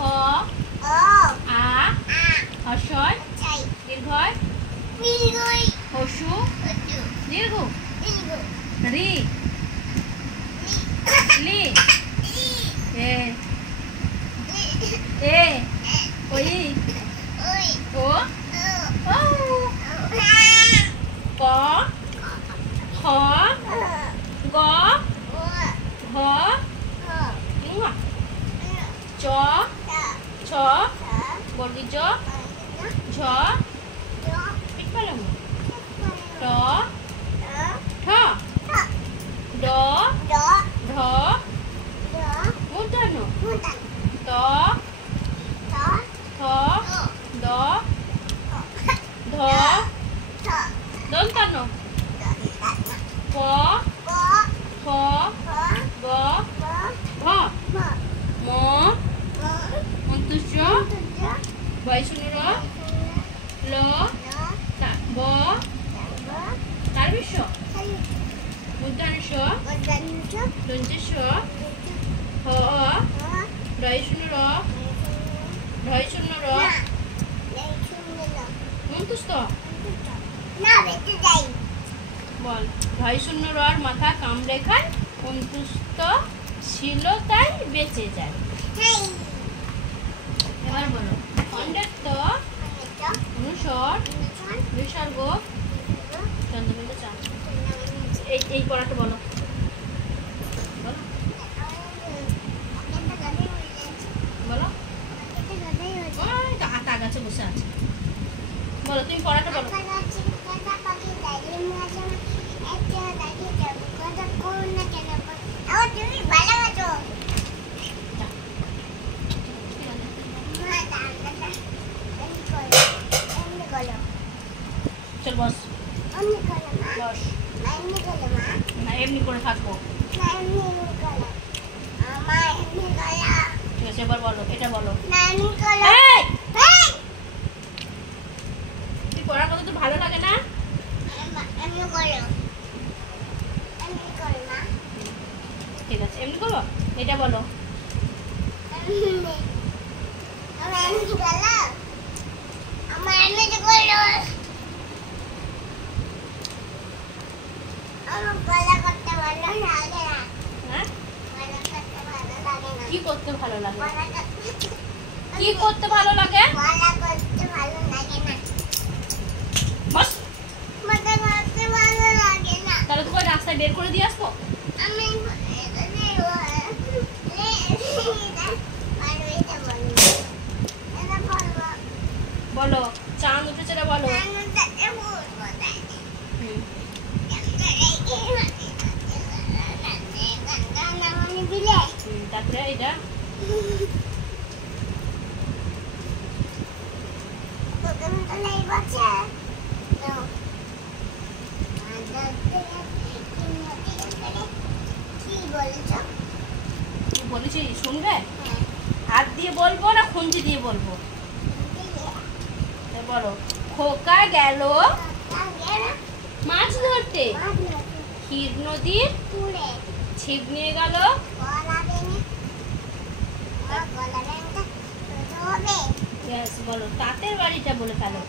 আ হর্ষই দীর্ঘই হর্ষু দীর্ঘ রি লি এ ওই ও ক খ গ ঘ চ ছ বর্গী জ ঝ পিঠ পালং ট ঠ ড ঢ মূর্ধন্য ত থ দ ধ দন্তান্ন প ফ গ ভ ম অন্তুষ্য বয়সূন্য ল ব তারবিশ্ব মুদ্রাংশ দঞ্চস্য হ বয়সূন্য ঢয়শূন্য র মন্তুস্থ বল ঢয়শূন্য রর মাথা কামড়ে খায় অন্তুস্থ ছিল তাই বেঁচে যায়। এবার বলো খণ্ডের ত অনুস্বর বিসর্গ চন্দ্রবিন্দু চাপ এই পড়াটা বলো বলো আতা গাছে বসে আছে বলো তুমি পড়াটা বলো চল বস বস না এমনি করে থাকবো ঠিক আছে এবার বলো এটা বলো তুই পড়ার কথা তো ভালো লাগে না ঠিক আছে এমনি করবো এটা বলো কি করতে ভালো লাগে কি করতে ভালো লাগে তাহলে তোমার রাস্তায় বের করে দিয়ে আসবো বলো চাঁদ উঠেছে বলো তারপরে এটা বলেছি শুনবে হাত দিয়ে বলবো না খুন্তি দিয়ে বলবো বলো খোকা গেল মাছ ধরতে ক্ষীর নদীর ছিপ নিয়ে গেল বলো তাঁতের বাড়িটা বলে ফেলো